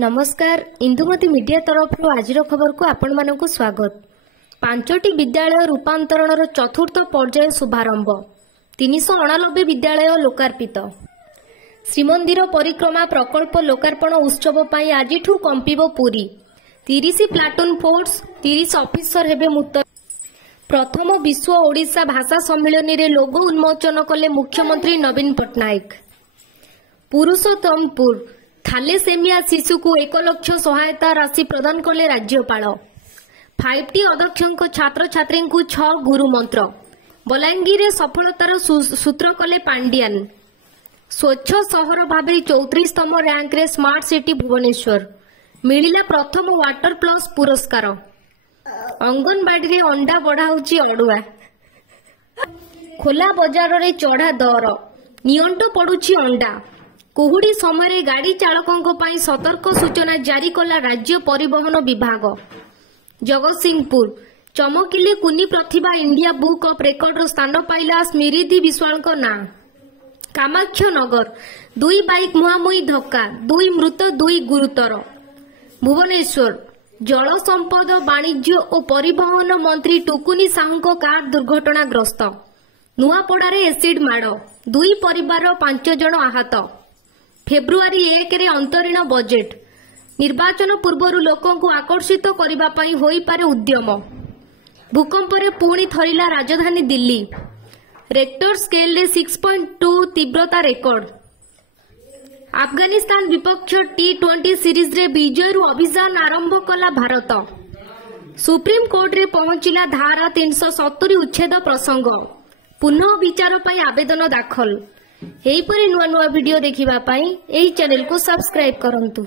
नमस्कार इंदुमती मीडिया तरफ आज खबर को आपण मानक स्वागत। 5टी विद्यालय रूपांतरण चतुर्थ पर्याय शुभारंभ। 389 विद्यालय लोकार्पित। श्रीमंदिर परिक्रमा प्रकल्प लोकार्पण उत्सव पर आज कंपिब पुरी। 30 प्लाटून फोर्स 30 ऑफिसर हेबे मुतयन। प्रथम विश्व ओडिशा भाषा सम्मेलन रे लोगो उन्मोचन कले मुख्यमंत्री नवीन पट्टनायक। पुरुषोत्तमपुर थालेसेमिया शिशु को 1 लाख सहायता राशि प्रदान कले राज्यपाल। 5T अध्यक्ष छात्र छात्री को 6 गुरु मंत्र। बलांगीर सफलतार सूत्र कले पांडियान। स्वच्छ सहर भाव 34तम रैंक रे स्मार्ट सिटी भुवनेश्वर। मिलिला प्रथम वाटर प्लस पुरस्कार। अंगनवाड़ी रे अंडा बढ़ाउची अड़ुआ। खोला बजार रे चढ़ा दर। नियंट पड़ुची अंडा। कुहुड़ी समय गाड़ी चालकों पर सतर्क सूचना जारी कला राज्य परिवहन विभाग। जगतसिंहपुर चमकिले कुनी प्रतिभा इंडिया बुक ऑफ रेकर्ड स्थान पाइला स्मृति विश्वाल ना। कामाक्षनगर 2 बाइक मुहांमुही धक्का 2 मृत 2 गुरुतर। भुवनेश्वर जल संपद वाणिज्य और परिवहन मंत्री टुकुनी साहू कार दुर्घटनाग्रस्त। नुआपड़ा एसिड माड़ 2 परिवार 5 जन आहत। फेब्रुआरी 1 रे अंतरीण बजेट। निर्वाचन पूर्व लोकों को आकर्षित करबा पई होई पारे उद्यम। भूकंप रे पुणी थरिला राजधानी दिल्ली। रेक्टर स्केल रे 6.2 तीव्रता रेकर्ड। अफगानिस्तान विपक्ष T20 सीरीज रे विजय रु अभियान आरंभ कला भारत। सुप्रीम कोर्ट रे पहुंचिला धारा 370 उच्छेद प्रसंग। पुनः विचार पई आवेदन दाखल। एहीपरि नुआ नुआ वीडियो देखिबा पई एही चैनल को सब्सक्राइब करंतु।